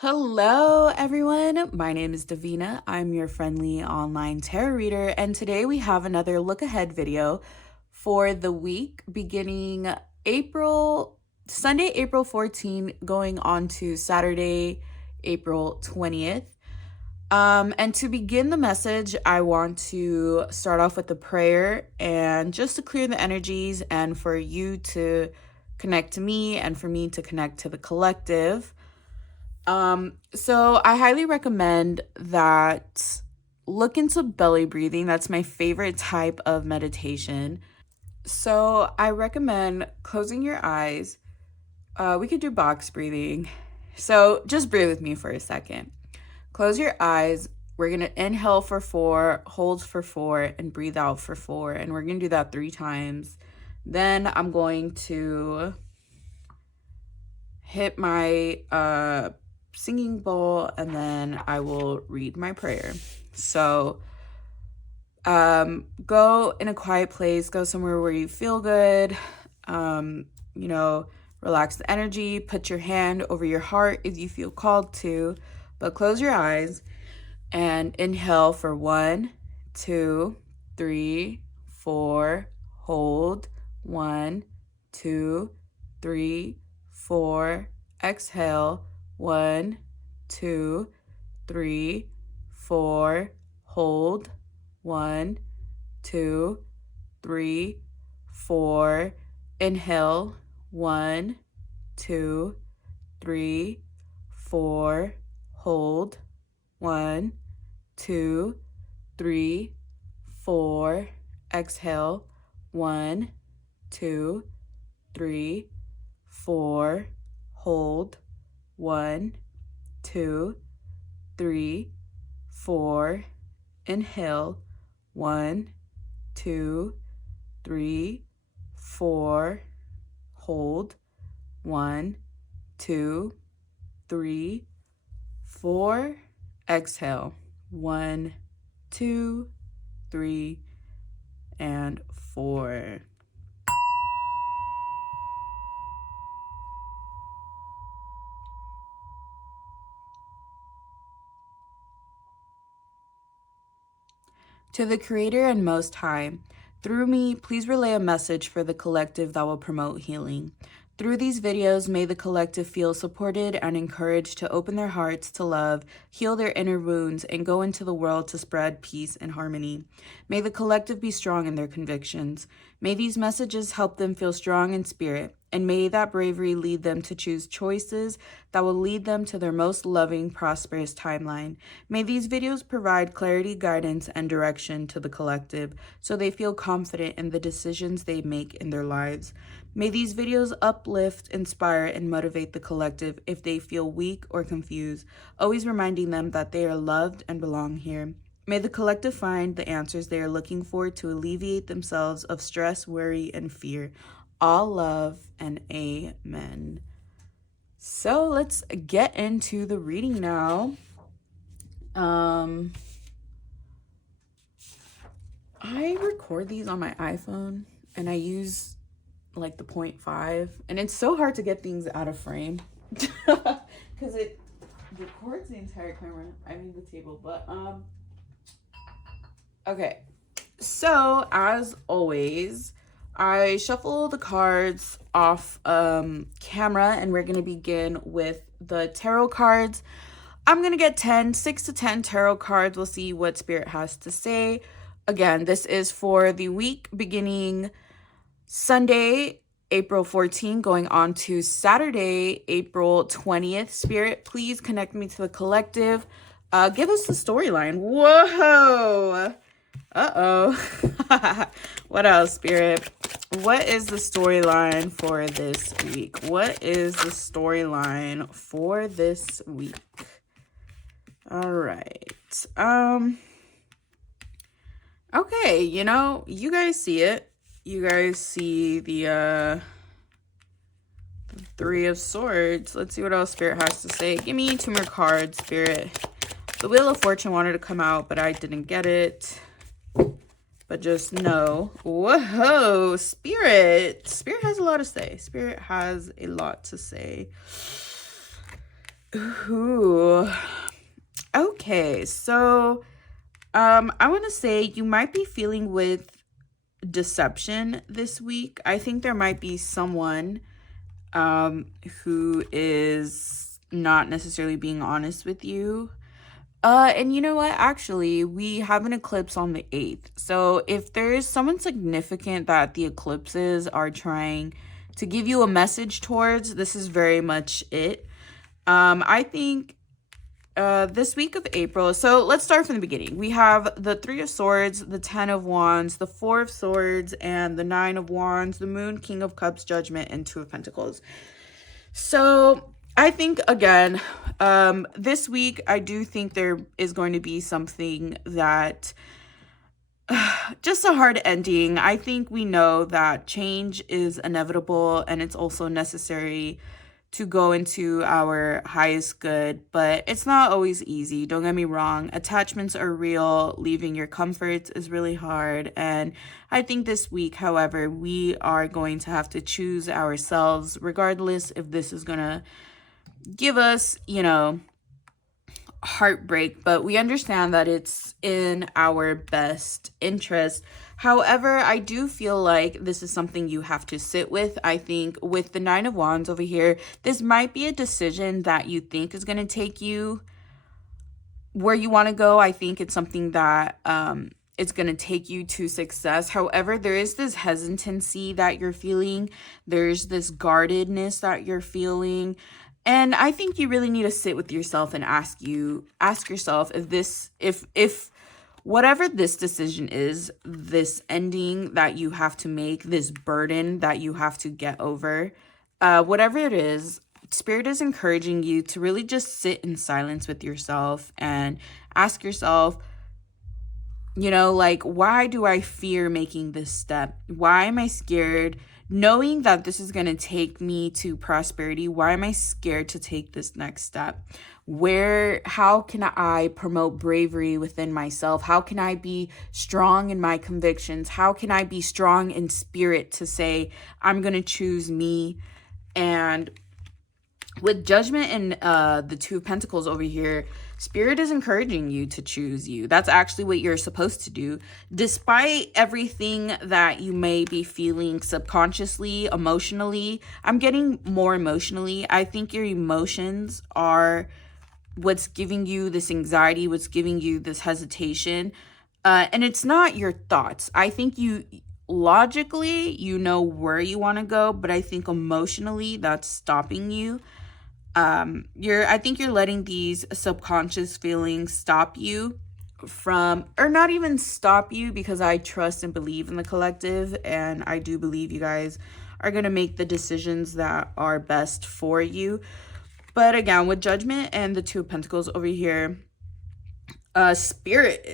Hello, everyone. My name is Davina. I'm your friendly online tarot reader, and today we have another look ahead video for the week beginning Sunday, April 14, going on to Saturday, April 20th. And to begin the message, I want to start off with a prayer and just to clear the energies and for you to connect to me and for me to connect to the collective. So I highly recommend that look into belly breathing. That's my favorite type of meditation. So I recommend closing your eyes. We could do box breathing. So just breathe with me for a second. Close your eyes. We're going to inhale for 4, hold for 4, and breathe out for 4. And we're going to do that 3 times. Then I'm going to hit my singing bowl, and then I will read my prayer. So go in a quiet place, go somewhere where you feel good, relax the energy, put your hand over your heart if you feel called to, but close your eyes and inhale for 1, 2, 3, 4, hold, 1, 2, 3, 4, exhale, 1, 2, 3, 4, hold, 1, 2, 3, 4, inhale, 1, 2, 3, 4, hold, 1, 2, 3, 4, exhale, 1, 2, 3, 4, hold, 1, 2, 3, 4, inhale, 1, 2, 3, 4, hold, 1, 2, 3, 4, exhale, 1, 2, 3, and 4. To the Creator and Most High, through me, please relay a message for the collective that will promote healing. Through these videos, may the collective feel supported and encouraged to open their hearts to love, heal their inner wounds, and go into the world to spread peace and harmony. May the collective be strong in their convictions. May these messages help them feel strong in spirit, and may that bravery lead them to choose choices that will lead them to their most loving, prosperous timeline. May these videos provide clarity, guidance, and direction to the collective so they feel confident in the decisions they make in their lives. May these videos uplift, inspire, and motivate the collective if they feel weak or confused, always reminding them that they are loved and belong here. May the collective find the answers they are looking for to alleviate themselves of stress, worry, and fear. All love and amen. So let's get into the reading now. I record these on my iPhone and I use like the 0.5, and it's so hard to get things out of frame because it records the entire camera, the table. But okay, so as always, I shuffle the cards off camera, and we're gonna begin with the tarot cards. I'm gonna get 6 to 10 tarot cards. We'll see what Spirit has to say. Again, this is for the week beginning Sunday, April 14, going on to Saturday, April 20th. Spirit, please connect me to the collective. Give us the storyline. Whoa! Uh-oh. What else, Spirit? What is the storyline for this week? What is the storyline for this week? All right. Okay, you guys see it. You guys see the 3 of Swords. Let's see what else Spirit has to say. Give me 2 more cards, Spirit. The Wheel of Fortune wanted to come out, but I didn't get it. But just know, whoa, Spirit. Spirit has a lot to say. Spirit has a lot to say. Ooh. Okay, so I want to say you might be feeling with deception this week. I think there might be someone who is not necessarily being honest with you. And you know what? Actually, we have an eclipse on the 8th. So if there is someone significant that the eclipses are trying to give you a message towards, this is very much it. I think this week of April, so let's start from the beginning. We have the 3 of Swords, the 10 of Wands, the 4 of Swords, and the 9 of Wands, the Moon, King of Cups, Judgment, and 2 of Pentacles. So I think, again, this week, I do think there is going to be something that, just a hard ending. I think we know that change is inevitable and it's also necessary to go into our highest good, but it's not always easy. Don't get me wrong. Attachments are real. Leaving your comforts is really hard. And I think this week, however, we are going to have to choose ourselves, regardless if this is going to give us, heartbreak, but we understand that it's in our best interest. However, I do feel like this is something you have to sit with. I think with the 9 of Wands over here, this might be a decision that you think is going to take you where you want to go. I think it's something that it's going to take you to success. However, there is this hesitancy that you're feeling. There's this guardedness that you're feeling. And I think you really need to sit with yourself and ask yourself if whatever this decision is, this ending that you have to make, this burden that you have to get over, whatever it is, Spirit is encouraging you to really just sit in silence with yourself and ask yourself, why do I fear making this step? Why am I scared? Knowing that this is going to take me to prosperity, why am I scared to take this next step? How can I promote bravery within myself? How can I be strong in my convictions? How can I be strong in spirit to say, I'm going to choose me? And with Judgment and the 2 of Pentacles over here, Spirit is encouraging you to choose you. That's actually what you're supposed to do. Despite everything that you may be feeling subconsciously, emotionally, I'm getting more emotionally. I think your emotions are what's giving you this anxiety, what's giving you this hesitation. And it's not your thoughts. I think logically, you know where you want to go, but I think emotionally that's stopping you. I think you're letting these subconscious feelings stop you or not even stop you, because I trust and believe in the collective, and I do believe you guys are going to make the decisions that are best for you. But again, with Judgment and the 2 of Pentacles over here, Spirit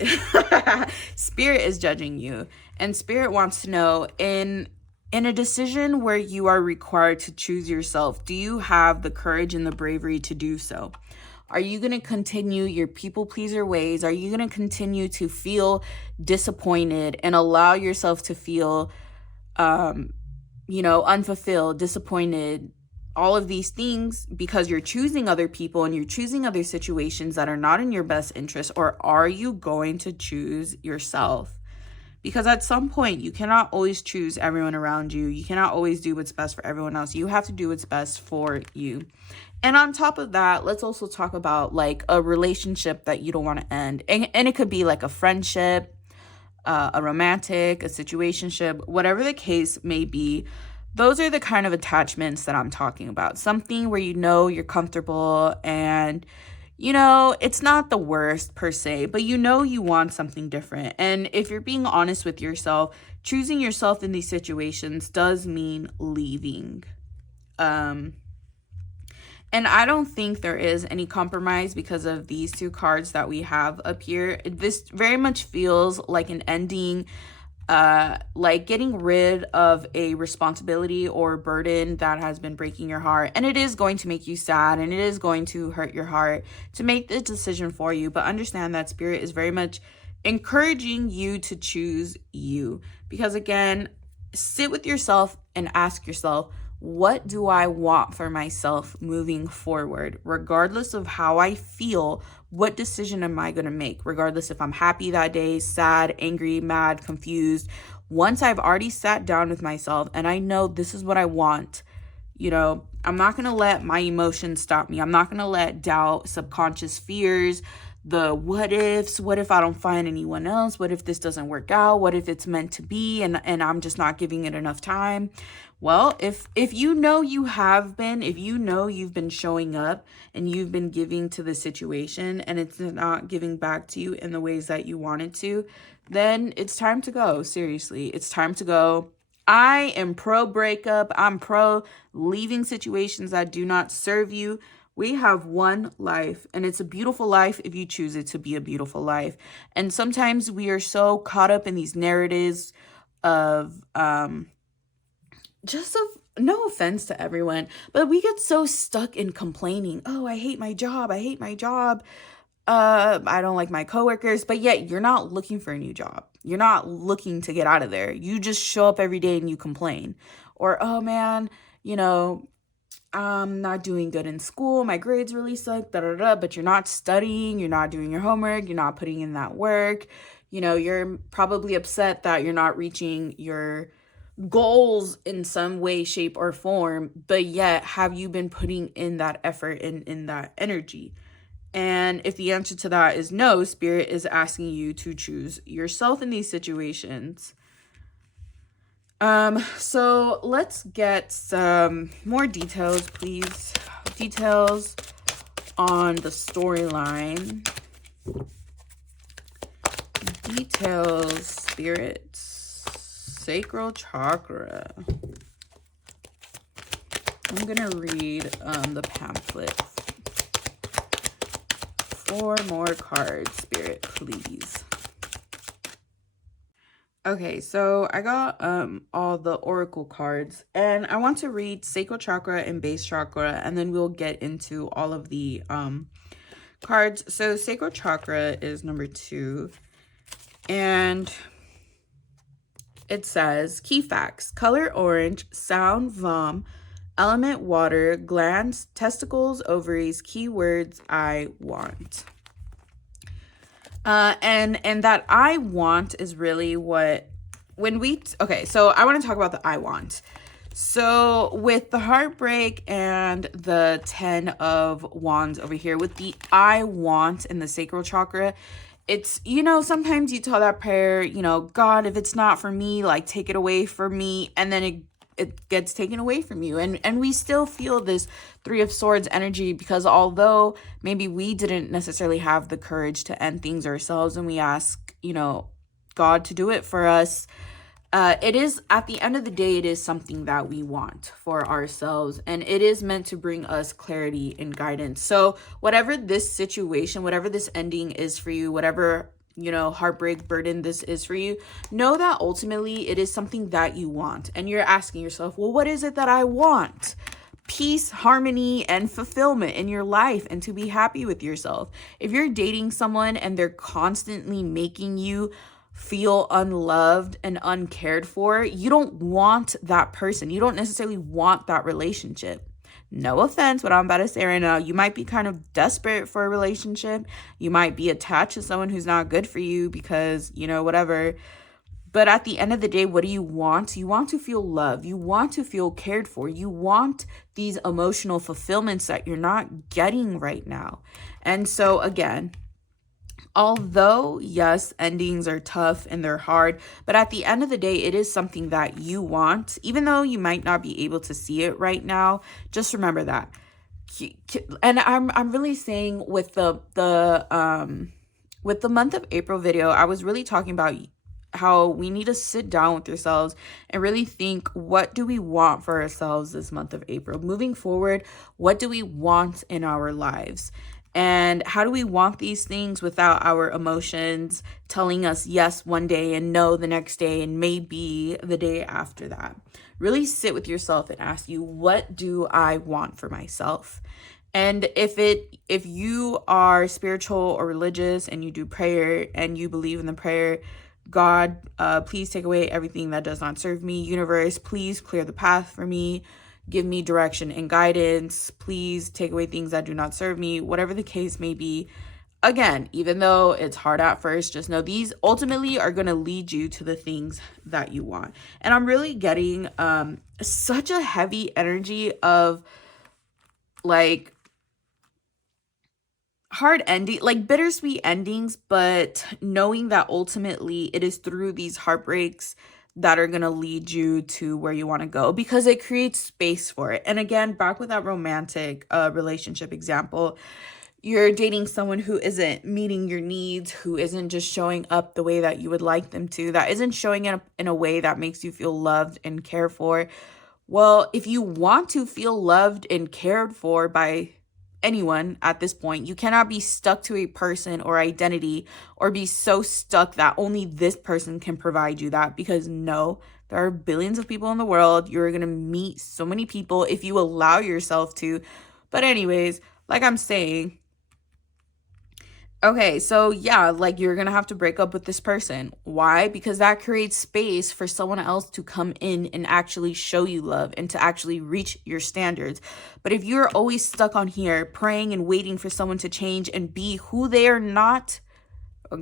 is judging you, and Spirit wants to know, in a decision where you are required to choose yourself, do you have the courage and the bravery to do so? Are you going to continue your people pleaser ways? Are you going to continue to feel disappointed and allow yourself to feel, unfulfilled, disappointed, all of these things because you're choosing other people and you're choosing other situations that are not in your best interest? Or are you going to choose yourself? Because at some point, you cannot always choose everyone around you. You cannot always do what's best for everyone else. You have to do what's best for you. And on top of that, let's also talk about like a relationship that you don't want to end. And it could be like a friendship, a romantic, a situationship, whatever the case may be. Those are the kind of attachments that I'm talking about. Something where you're comfortable and it's not the worst per se, but you want something different. And if you're being honest with yourself, choosing yourself in these situations does mean leaving. And I don't think there is any compromise because of these 2 cards that we have up here. This very much feels like an ending, like getting rid of a responsibility or burden that has been breaking your heart. And it is going to make you sad and it is going to hurt your heart to make the decision for you. But understand that Spirit is very much encouraging you to choose you. Because again, sit with yourself and ask yourself, What do I want for myself moving forward? Regardless of how I feel, what decision am I going to make? Regardless if I'm happy that day, sad, angry, mad, confused. Once I've already sat down with myself and I know this is what I want, I'm not going to let my emotions stop me. I'm not going to let doubt, subconscious fears, the what ifs, what if I don't find anyone else? What if this doesn't work out? What if it's meant to be and I'm just not giving it enough time? Well, if you know if you know you've been showing up and you've been giving to the situation and it's not giving back to you in the ways that you wanted to, then it's time to go. Seriously, it's time to go. I am pro breakup. I'm pro leaving situations that do not serve you. We have one life, and it's a beautiful life if you choose it to be a beautiful life. And sometimes we are so caught up in these narratives of no offense to everyone, but we get so stuck in complaining. Oh, I hate my job. I hate my job. I don't like my coworkers, but yet you're not looking for a new job. You're not looking to get out of there. You just show up every day and you complain. Or, oh man, I'm not doing good in school. My grades really suck, but you're not studying. You're not doing your homework. You're not putting in that work. You're probably upset that you're not reaching your goals in some way, shape, or form, but yet have you been putting in that effort and in that energy? And if the answer to that is no, Spirit is asking you to choose yourself in these situations. So let's get some more details, please. Details on the storyline. Details, Spirit. Sacral chakra. I'm gonna read the pamphlet. 4 more cards, Spirit, please. Okay, so I got all the oracle cards, and I want to read sacral chakra and base chakra, and then we'll get into all of the cards. So sacral chakra is number 2, and it says key facts: color orange, sound vom, element water, glands, testicles, ovaries, keywords I want. And that I want is really what, so I want to talk about the I want. So with the heartbreak and the 10 of wands over here, with the I want in the sacral chakra, it's, sometimes you tell that prayer, God, if it's not for me, like take it away from me. And then it gets taken away from you. And we still feel this 3 of Swords energy, because although maybe we didn't necessarily have the courage to end things ourselves and we ask, God to do it for us, it is, at the end of the day, it is something that we want for ourselves, and it is meant to bring us clarity and guidance. So whatever this situation, whatever this ending is for you, whatever heartbreak burden this is for you, know that ultimately it is something that you want. And you're asking yourself, well, what is it that I want? Peace, harmony, and fulfillment in your life, and to be happy with yourself. If you're dating someone and they're constantly making you feel unloved and uncared for, you don't want that person. You don't necessarily want that relationship. No offense, what I'm about to say right now. You might be kind of desperate for a relationship. You might be attached to someone who's not good for you because, whatever. But at the end of the day, what do you want? You want to feel loved. You want to feel cared for. You want these emotional fulfillments that you're not getting right now. And so again, although, yes, endings are tough and they're hard, but at the end of the day, it is something that you want. Even though you might not be able to see it right now, just remember that. And I'm really saying with the month of April video, I was really talking about how we need to sit down with yourselves and really think, what do we want for ourselves this month of April? Moving forward, what do we want in our lives? And how do we want these things without our emotions telling us yes one day and no the next day and maybe the day after that? Really sit with yourself and ask you, what do I want for myself? And if you are spiritual or religious and you do prayer and you believe in the prayer, God, please take away everything that does not serve me. Universe, please clear the path for me. give me direction and guidance. Please take away things that do not serve me, whatever the case may be. Again, even though it's hard at first, just know these ultimately are going to lead you to the things that you want. And I'm really getting such a heavy energy of like hard ending, like bittersweet endings, but knowing that ultimately it is through these heartbreaks that are going to lead you to where you want to go, because it creates space for it. And again, back with that romantic relationship example, you're dating someone who isn't meeting your needs, who isn't just showing up the way that you would like them to, that isn't showing up in a way that makes you feel loved and cared for. Well, if you want to feel loved and cared for by anyone at this point, you cannot be stuck to a person or identity, or be so stuck that only this person can provide you that, because no, there are billions of people in the world. You're going to meet so many people if you allow yourself to. But anyways, like I'm saying, okay, so yeah, like you're gonna have to break up with this person. Why? Because that creates space for someone else to come in and actually show you love and to actually reach your standards. But if you're always stuck on here praying and waiting for someone to change and be who they are not,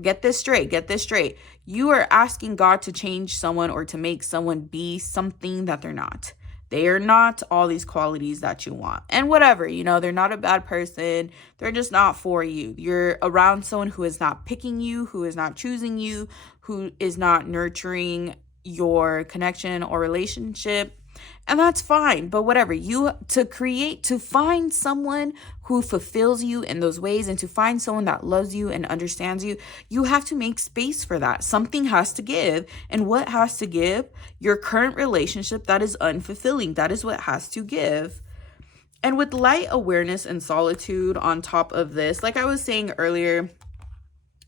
get this straight. You are asking God to change someone or to make someone be something that they're not. They are not all these qualities that you want. And whatever, they're not a bad person. They're just not for you. You're around someone who is not picking you, who is not choosing you, who is not nurturing your connection or relationship. And that's fine. But whatever, to find someone who fulfills you in those ways, and to find someone that loves you and understands you, you have to make space for that. Something has to give. And what has to give? Your current relationship that is unfulfilling. That is what has to give. And with light awareness and solitude on top of this, like I was saying earlier,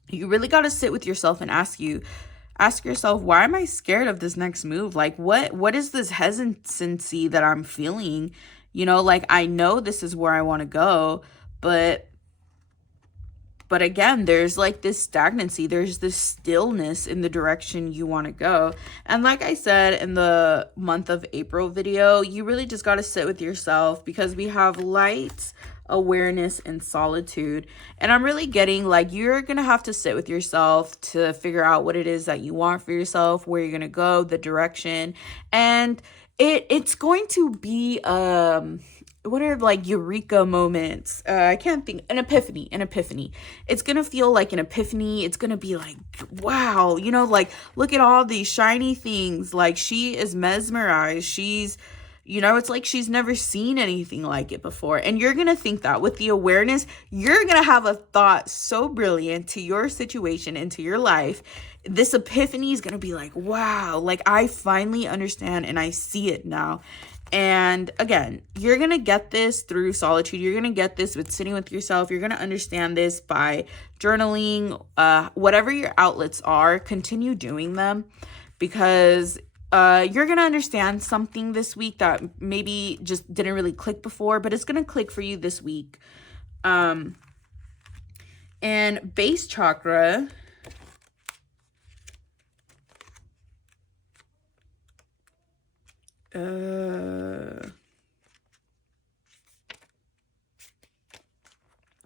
you really got to sit with yourself and ask yourself, why am I scared of this next move? Like, what is this hesitancy that I'm feeling? Like, I know this is where I want to go, but again, there's like this stagnancy. There's this stillness in the direction you want to go. And like I said in the month of April video, you really just got to sit with yourself, because we have light, awareness, and solitude. And I'm really getting like you're gonna have to sit with yourself to figure out what it is that you want for yourself, where you're gonna go, the direction. And it's going to be what are like eureka moments? I can't think. An epiphany. It's gonna feel like an epiphany. It's gonna be like, wow, like look at all these shiny things. Like she is mesmerized. She's it's like she's never seen anything like it before. And you're going to think that with the awareness, you're going to have a thought so brilliant to your situation and to your life. This epiphany is going to be like, wow, like I finally understand and I see it now. And again, you're going to get this through solitude. You're going to get this with sitting with yourself. You're going to understand this by journaling, whatever your outlets are, continue doing them, because you're going to understand something this week that maybe just didn't really click before, but it's going to click for you this week. And base chakra.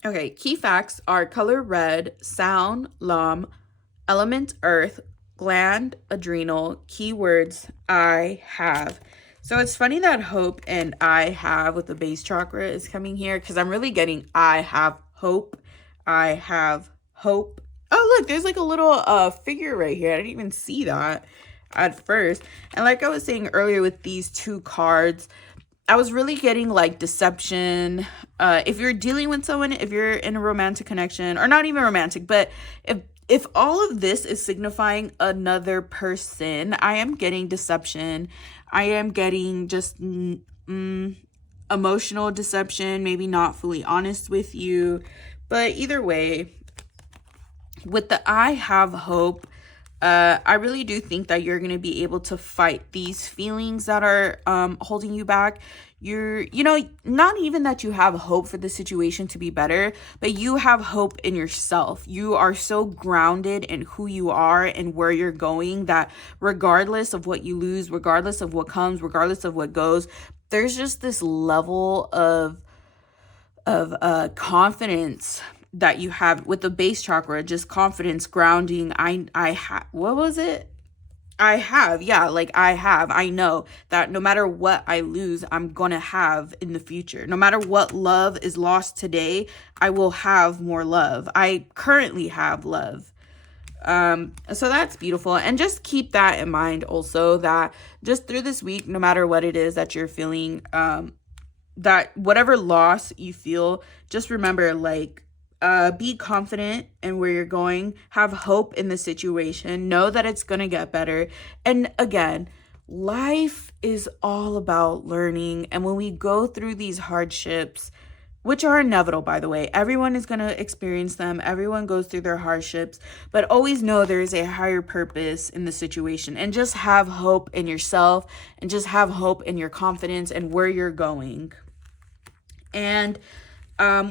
Okay, key facts are color red, sound lam, element earth, gland adrenal, keywords I have. So it's funny that hope and I have with the base chakra is coming here, because I'm really getting I have hope. Oh, look, there's like a little figure right here. I didn't even see that at first. And like I was saying earlier with these two cards, I was really getting like deception. If you're dealing with someone, if you're in a romantic connection, or not even romantic, but if all of this is signifying another person, I am getting deception. I am getting just emotional deception, maybe not fully honest with you. But either way, with the I have hope, I really do think that you're going to be able to fight these feelings that are holding you back. Not even that you have hope for the situation to be better, but you have hope in yourself. You are so grounded in who you are and where you're going that regardless of what you lose, regardless of what comes, regardless of what goes, there's just this level of confidence that you have with the base chakra, just confidence, grounding. I have, what was it? I know that no matter what I lose, I'm gonna have in the future. No matter what love is lost today, I will have more love. I currently have love. So that's beautiful. And just keep that in mind also, that just through this week, no matter what it is that you're feeling, that whatever loss you feel, just remember, like, be confident in where you're going, have hope in the situation, know that it's gonna get better. And again, life is all about learning. And when we go through these hardships, which are inevitable, by the way, everyone is going to experience them, everyone goes through their hardships, but always know there is a higher purpose in the situation, and just have hope in yourself, and just have hope in your confidence and where you're going. And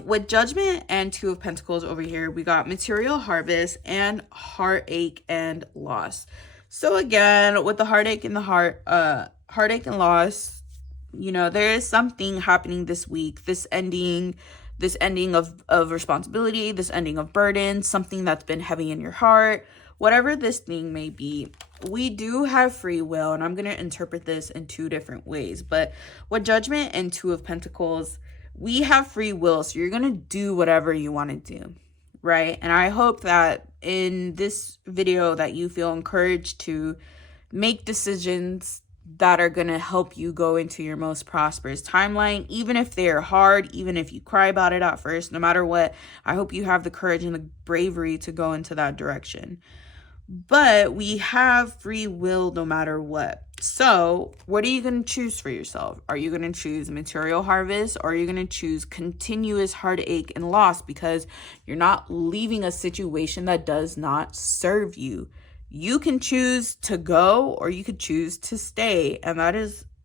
with Judgment and Two of Pentacles over here, we got material harvest and heartache and loss. So again, with the heartache and heartache and loss, you know, there is something happening this week, this ending of responsibility, this ending of burden, something that's been heavy in your heart, whatever this thing may be. We do have free will, and I'm going to interpret this in two different ways. But with Judgment and Two of Pentacles, we have free will, so you're going to do whatever you want to do, right? And I hope that in this video that you feel encouraged to make decisions that are going to help you go into your most prosperous timeline, even if they are hard, even if you cry about it at first. No matter what, I hope you have the courage and the bravery to go into that direction. But we have free will no matter what. So what are you going to choose for yourself? Are you going to choose material harvest, or are you going to choose continuous heartache and loss because you're not leaving a situation that does not serve you? You can choose to go, or you could choose to stay, and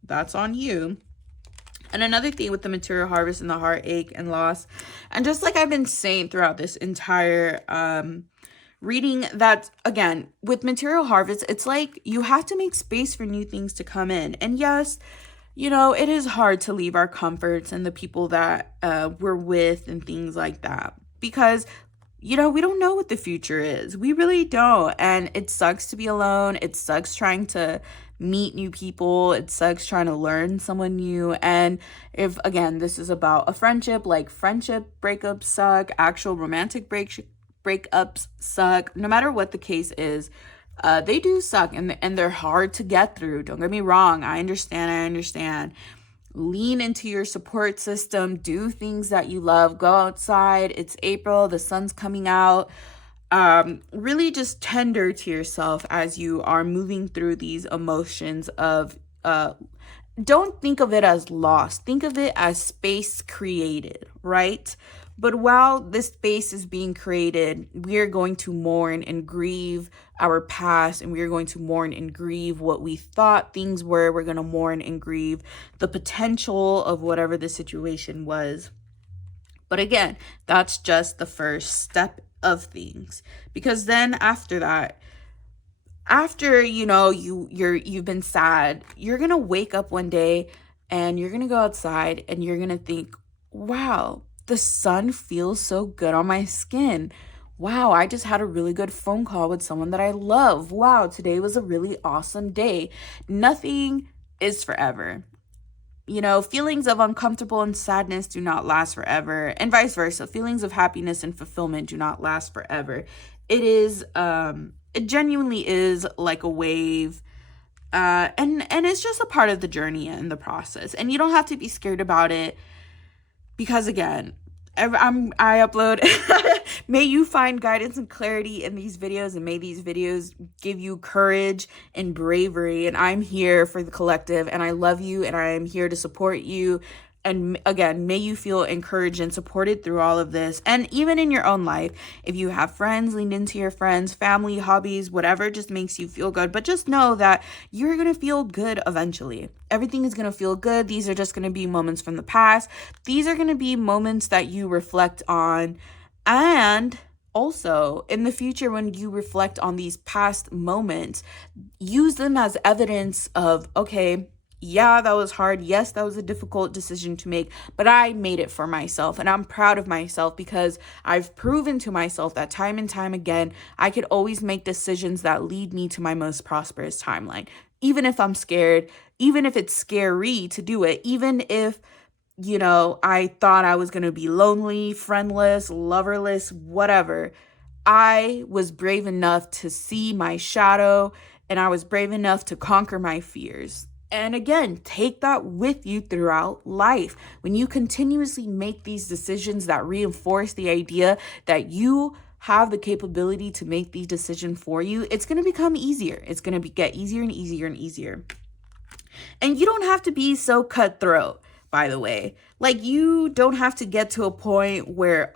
that's on you. And another thing with the material harvest and the heartache and loss, and just like I've been saying throughout this entire reading, that again, with material harvest, it's like you have to make space for new things to come in. And yes, you know, it is hard to leave our comforts and the people that we're with and things like that, because you know, we don't know what the future is. We really don't. And it sucks to be alone. It sucks trying to meet new people. It sucks trying to learn someone new. And if, again, this is about a friendship, like friendship breakups suck, actual romantic breakups suck. No matter what the case is, they do suck, and they're hard to get through. Don't get me wrong. I understand. Lean into your support system. Do things that you love. Go outside. It's April. The sun's coming out. Really just tender to yourself as you are moving through these emotions of, don't think of it as loss. Think of it as space created, right? But while this space is being created, we are going to mourn and grieve our past, and we are going to mourn and grieve what we thought things were. We're going to mourn and grieve the potential of whatever the situation was. But again, that's just the first step of things, because then after that, after, you know, you've been sad, you're going to wake up one day and you're going to go outside and you're going to think, wow, the sun feels so good on my skin. Wow, I just had a really good phone call with someone that I love. Wow, today was a really awesome day. Nothing is forever. You know, feelings of uncomfortable and sadness do not last forever, and vice versa. Feelings of happiness and fulfillment do not last forever. It genuinely is like a wave. And it's just a part of the journey and the process. And you don't have to be scared about it, because again, I upload. May you find guidance and clarity in these videos, and may these videos give you courage and bravery. And I'm here for the collective, and I love you, and I am here to support you. And again, may you feel encouraged and supported through all of this. And even in your own life, if you have friends, lean into your friends, family, hobbies, whatever just makes you feel good. But just know that you're going to feel good eventually. Everything is going to feel good. These are just going to be moments from the past. These are going to be moments that you reflect on. And also, in the future, when you reflect on these past moments, use them as evidence of, okay, Yeah, that was hard. Yes, that was a difficult decision to make, but I made it for myself and I'm proud of myself because I've proven to myself that time and time again, I could always make decisions that lead me to my most prosperous timeline. Even if I'm scared, even if it's scary to do it, even if I thought I was going to be lonely, friendless, loverless, whatever. I was brave enough to see my shadow and I was brave enough to conquer my fears. And again, take that with you throughout life. When you continuously make these decisions that reinforce the idea that you have the capability to make these decisions for you, it's going to become easier. It's going to get easier and easier and easier. And you don't have to be so cutthroat, by the way. Like, you don't have to get to a point where,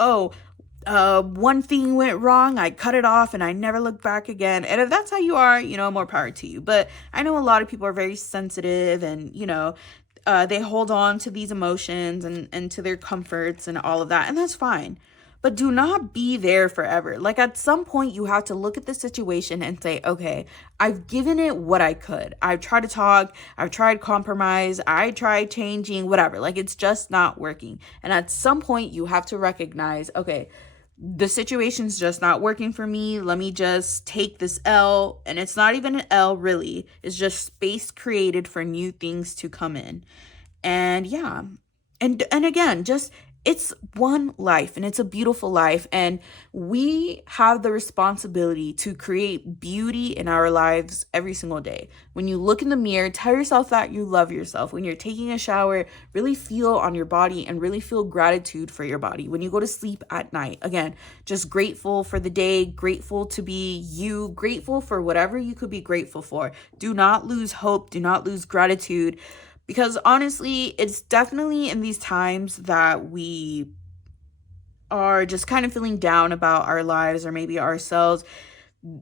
one thing went wrong, I cut it off and I never look back again. And if that's how you are, more power to you. But I know a lot of people are very sensitive and, they hold on to these emotions and to their comforts and all of that. And that's fine. But do not be there forever. Like, at some point, you have to look at the situation and say, okay, I've given it what I could. I've tried to talk. I've tried compromise. I tried changing, whatever. Like, it's just not working. And at some point, you have to recognize, okay, the situation's just not working for me. Let me just take this L. And it's not even an L, really. It's just space created for new things to come in. And yeah. And again, just it's one life and it's a beautiful life. And we have the responsibility to create beauty in our lives every single day. When you look in the mirror, tell yourself that you love yourself. When you're taking a shower, really feel on your body and really feel gratitude for your body. When you go to sleep at night, again, just grateful for the day, grateful to be you, grateful for whatever you could be grateful for. Do not lose hope. Do not lose gratitude. Because honestly, it's definitely in these times that we are just kind of feeling down about our lives or maybe ourselves.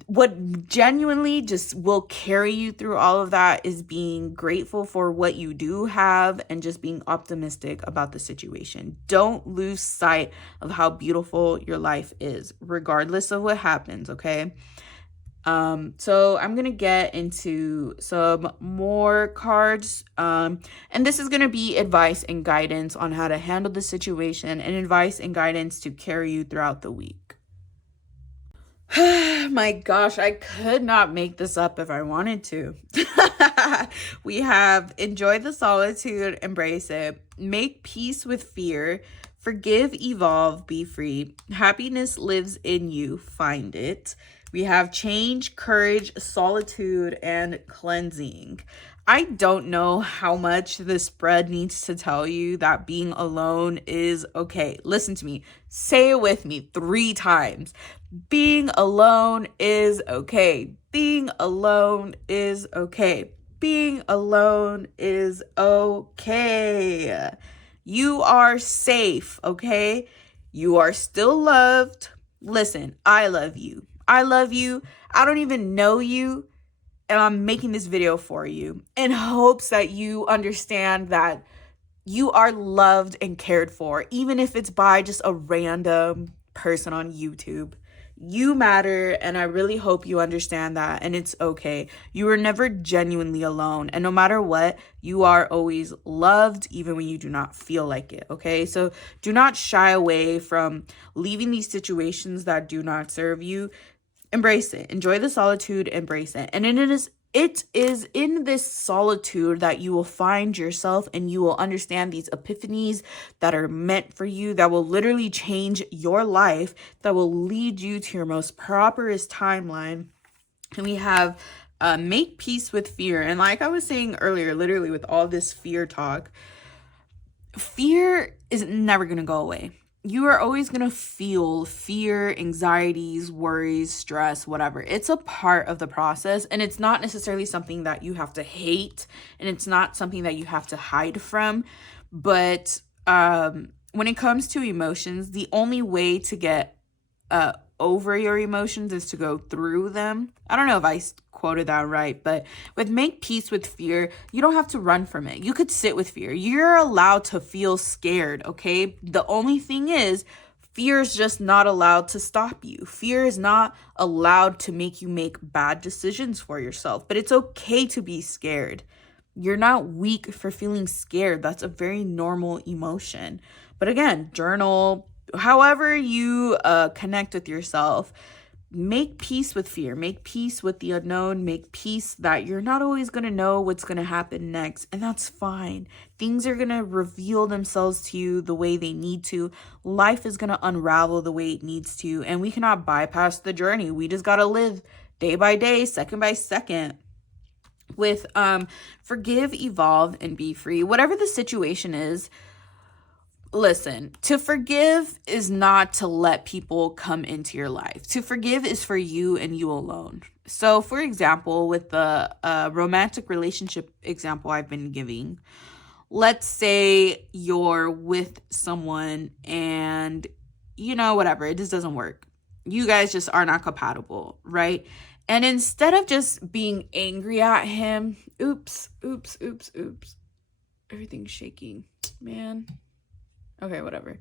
What genuinely just will carry you through all of that is being grateful for what you do have and just being optimistic about the situation. Don't lose sight of how beautiful your life is, regardless of what happens, okay? So I'm gonna get into some more cards, and this is gonna be advice and guidance on how to handle the situation and advice and guidance to carry you throughout the week. My gosh, I could not make this up if I wanted to. We have enjoy the solitude, embrace it, make peace with fear, forgive, evolve, be free, happiness lives in you, find it. We have change, courage, solitude, and cleansing. I don't know how much this spread needs to tell you that being alone is okay. Listen to me. Say it with me 3 times. Being alone is okay. Being alone is okay. Being alone is okay. You are safe, okay? You are still loved. Listen, I love you. I love you. I don't even know you. And I'm making this video for you in hopes that you understand that you are loved and cared for, even if it's by just a random person on YouTube. You matter, and I really hope you understand that, and it's okay. You are never genuinely alone, and no matter what, you are always loved, even when you do not feel like it, okay? So do not shy away from leaving these situations that do not serve you. Embrace it. Enjoy the solitude, embrace it. And it is in this solitude that you will find yourself and you will understand these epiphanies that are meant for you, that will literally change your life, that will lead you to your most prosperous timeline. And we have make peace with fear. And like I was saying earlier, literally with all this fear talk, fear is never going to go away. You are always going to feel fear, anxieties, worries, stress, whatever. It's a part of the process, and it's not necessarily something that you have to hate, and it's not something that you have to hide from. But when it comes to emotions, the only way to get over your emotions is to go through them. I don't know if I quoted that right, but with make peace with fear, you don't have to run from it. You could sit with fear. You're allowed to feel scared, okay? The only thing is, fear is just not allowed to stop you. Fear is not allowed to make you make bad decisions for yourself, but it's okay to be scared. You're not weak for feeling scared. That's a very normal emotion. But again, journal, however you connect with yourself. Make peace with fear, make peace with the unknown, make peace that you're not always going to know what's going to happen next, and that's fine. Things are going to reveal themselves to you the way they need to. Life is going to unravel the way it needs to, and we cannot bypass the journey. We just got to live day by day, second by second. With forgive, evolve, and be free. Whatever the situation is, listen, to forgive is not to let people come into your life. To forgive is for you and you alone. So, for example, with the romantic relationship example I've been giving, let's say you're with someone and, whatever, it just doesn't work. You guys just are not compatible, right? And instead of just being angry at him, oops, everything's shaking, man. Okay, whatever.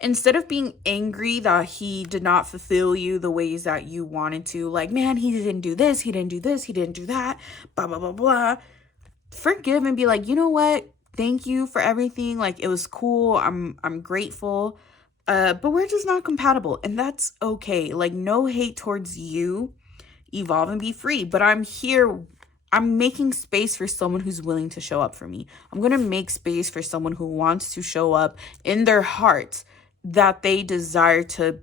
Instead of being angry that he did not fulfill you the ways that you wanted to, like, man, he didn't do this, he didn't do this, he didn't do that, blah, blah, blah, blah. Forgive and be like, you know what? Thank you for everything. Like, it was cool. I'm grateful. But we're just not compatible. And that's okay. Like, no hate towards you. Evolve and be free. But I'm here. I'm making space for someone who's willing to show up for me. I'm going to make space for someone who wants to show up in their heart, that they desire to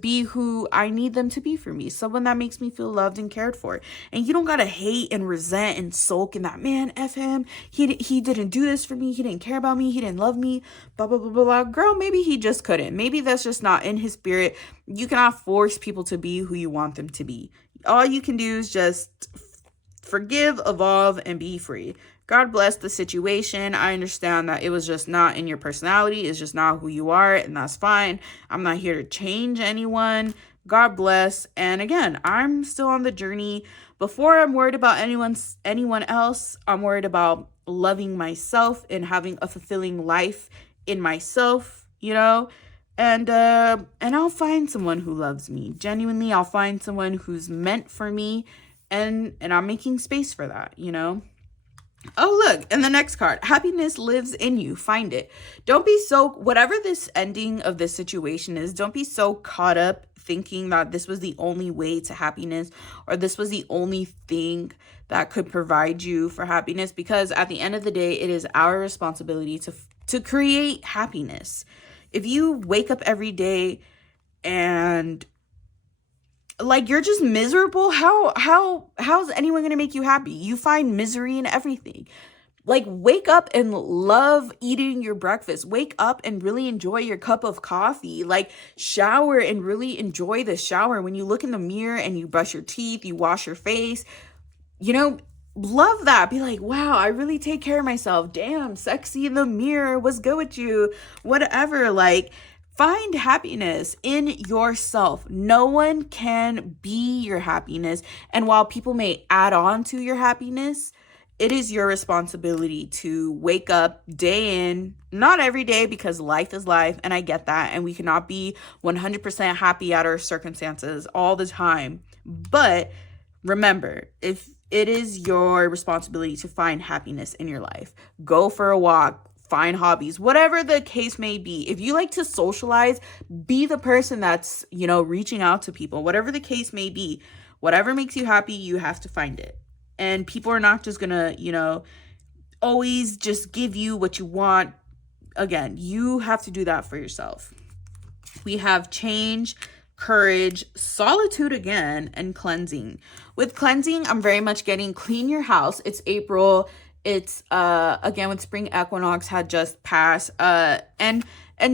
be who I need them to be for me. Someone that makes me feel loved and cared for. And you don't got to hate and resent and sulk and that, man, F him. He didn't do this for me. He didn't care about me. He didn't love me. Blah, blah, blah, blah, blah. Girl, maybe he just couldn't. Maybe that's just not in his spirit. You cannot force people to be who you want them to be. All you can do is just forgive, evolve, and be free. God bless the situation. I understand that it was just not in your personality. It's just not who you are, and that's fine. I'm not here to change anyone. God bless. And again, I'm still on the journey. Before I'm worried about anyone else, I'm worried about loving myself and having a fulfilling life in myself, And I'll find someone who loves me. Genuinely, I'll find someone who's meant for me, and I'm making space for that, Oh, look, and the next card, happiness lives in you. Find it. Don't be so, whatever this ending of this situation is, don't be so caught up thinking that this was the only way to happiness, or this was the only thing that could provide you for happiness, because at the end of the day, it is our responsibility to create happiness. If you wake up every day and like you're just miserable, how's anyone gonna make you happy? You find misery in everything. Like, wake up and love eating your breakfast. Wake up and really enjoy your cup of coffee. Like, shower and really enjoy the shower. When you look in the mirror and you brush your teeth, you wash your face, love that. Be like, wow, I really take care of myself. Damn, sexy in the mirror. What's good with you? Whatever. Like, find happiness in yourself. No one can be your happiness. And while people may add on to your happiness, it is your responsibility to wake up day in, not every day, because life is life, and I get that, and we cannot be 100% happy at our circumstances all the time. But remember, if it is your responsibility to find happiness in your life, go for a walk, find hobbies, whatever the case may be. If you like to socialize, be the person that's, reaching out to people, whatever the case may be. Whatever makes you happy, you have to find it. And people are not just gonna, always just give you what you want. Again, you have to do that for yourself. We have change, courage, solitude again, and cleansing. With cleansing, I'm very much getting clean your house. It's April. It's again, with spring equinox had just passed. And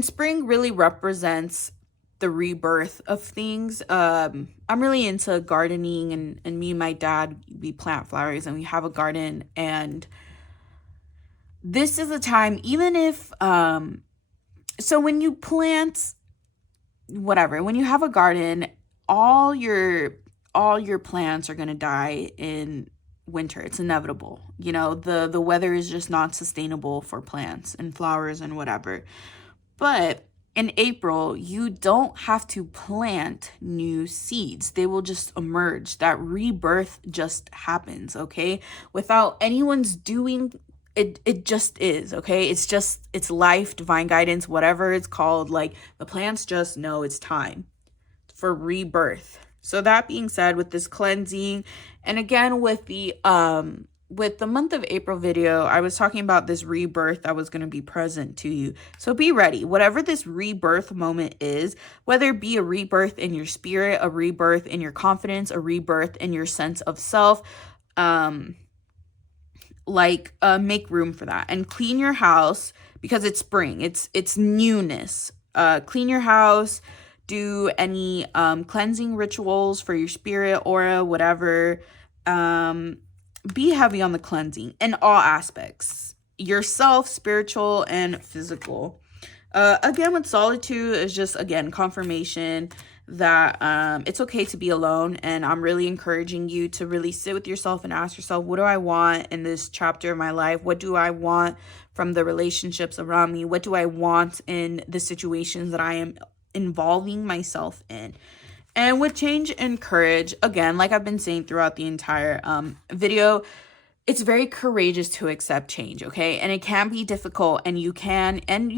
spring really represents the rebirth of things. I'm really into gardening, and me and my dad, we plant flowers and we have a garden, and this is a time, even if so when you plant whatever, when you have a garden, all your plants are going to die in winter. It's inevitable. The weather is just not sustainable for plants and flowers and whatever. But In April, you don't have to plant new seeds. They will just emerge. That rebirth just happens, okay? Without anyone's doing it, it just is, okay? It's life, divine guidance, whatever it's called. Like, the plants just know it's time for rebirth. So that being said, with this cleansing, and again with the month of April video, I was talking about this rebirth that was going to be present to you. So be ready. Whatever this rebirth moment is, whether it be a rebirth in your spirit, a rebirth in your confidence, a rebirth in your sense of self, make room for that and clean your house, because it's spring. It's newness. Clean your house, do any cleansing rituals for your spirit, aura, whatever. Be heavy on the cleansing in all aspects, yourself, spiritual and physical. Again, with solitude is just, again, confirmation that it's okay to be alone. And I'm really encouraging you to really sit with yourself and ask yourself, what do I want in this chapter of my life? What do I want from the relationships around me? What do I want in the situations that I am involving myself in? And with change and courage, again, like I've been saying throughout the entire video, it's very courageous to accept change, okay? And it can be difficult, and you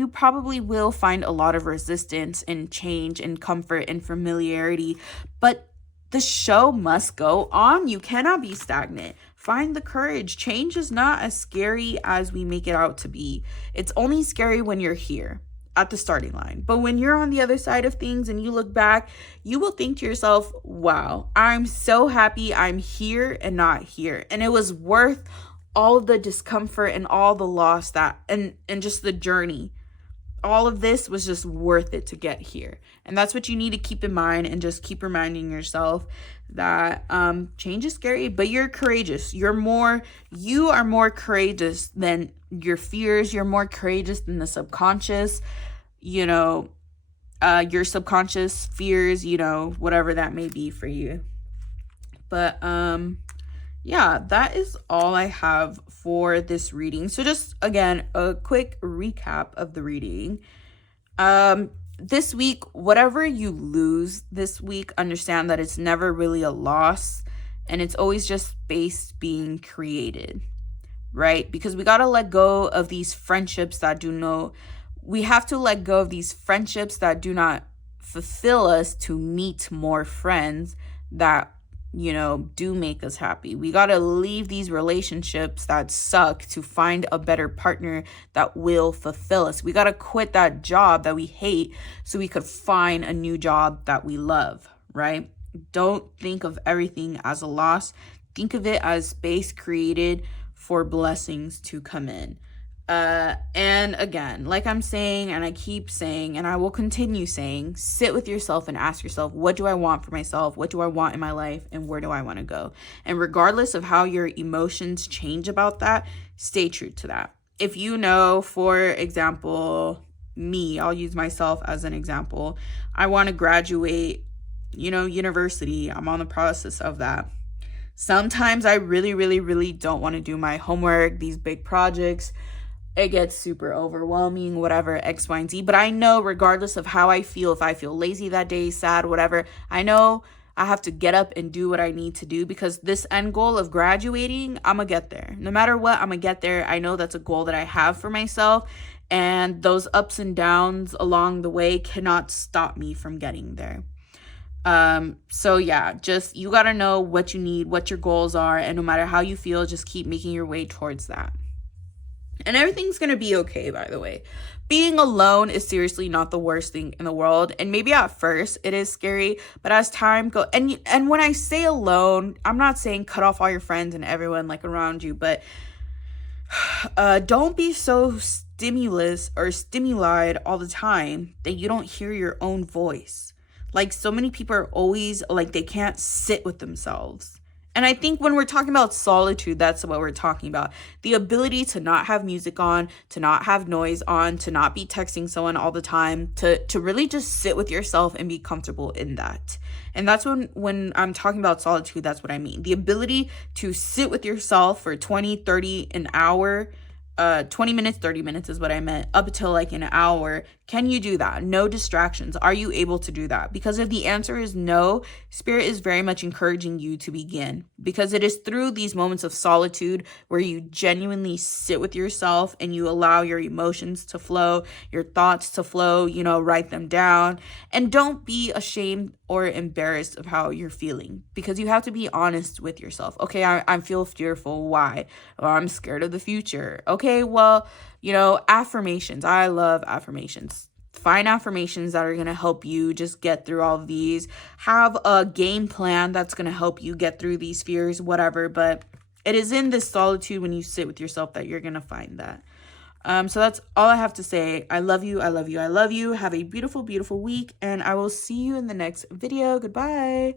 probably will find a lot of resistance in change and comfort and familiarity, but the show must go on. You cannot be stagnant. Find the courage. Change is not as scary as we make it out to be. It's only scary when you're here at the starting line. But when you're on the other side of things and you look back, you will think to yourself, wow, I'm so happy I'm here and not here. And it was worth all of the discomfort and all the loss and just the journey. All of this was just worth it to get here. And that's what you need to keep in mind, and just keep reminding yourself that change is scary, but you're courageous. You are more courageous than your fears. You're more courageous than the subconscious, your subconscious fears, whatever that may be for you. But yeah, that is all I have for this reading. So just, again, a quick recap of the reading. This week, whatever you lose this week, understand that it's never really a loss, and it's always just space being created, right? Because we got to let go of these friendships we have to let go of these friendships that do not fulfill us, to meet more friends that do make us happy. We got to leave these relationships that suck to find a better partner that will fulfill us. We got to quit that job that we hate so we could find a new job that we love, right? Don't think of everything as a loss. Think of it as space created for blessings to come in. And again, like I'm saying, and I keep saying, and I will continue saying, sit with yourself and ask yourself, what do I want for myself? What do I want in my life? And where do I want to go? And regardless of how your emotions change about that, stay true to that. If for example, me, I'll use myself as an example. I want to graduate, university. I'm on the process of that. Sometimes I really, really, really don't want to do my homework, these big projects. It gets super overwhelming, whatever, X, Y, and Z. But I know, regardless of how I feel, if I feel lazy that day, sad, whatever, I know I have to get up and do what I need to do, because this end goal of graduating, I'm going to get there. No matter what, I'm going to get there. I know that's a goal that I have for myself. And those ups and downs along the way cannot stop me from getting there. So yeah, just, you got to know what you need, what your goals are. And no matter how you feel, just keep making your way towards that. And everything's going to be okay, by the way. Being alone is seriously not the worst thing in the world. And maybe at first it is scary, but as time goes, and when I say alone, I'm not saying cut off all your friends and everyone around you, but don't be so stimuli all the time that you don't hear your own voice. So many people are always they can't sit with themselves. And I think when we're talking about solitude, that's what we're talking about. The ability to not have music on, to not have noise on, to not be texting someone all the time, to really just sit with yourself and be comfortable in that. And that's when I'm talking about solitude, that's what I mean. The ability to sit with yourself for 20, 30, an hour 20 minutes, 30 minutes is what I meant, up until like an hour. Can you do that? No distractions. Are you able to do that? Because if the answer is no, Spirit is very much encouraging you to begin, because it is through these moments of solitude where you genuinely sit with yourself and you allow your emotions to flow, your thoughts to flow, write them down. And don't be ashamed or embarrassed of how you're feeling, because you have to be honest with yourself. Okay, I feel fearful. Why? Or I'm scared of the future. Okay, well, affirmations. I love affirmations. Find affirmations that are going to help you just get through all of these. Have a game plan that's going to help you get through these fears, whatever. But it is in this solitude when you sit with yourself that you're going to find that. So that's all I have to say. I love you. I love you. I love you. Have a beautiful, beautiful week. And I will see you in the next video. Goodbye.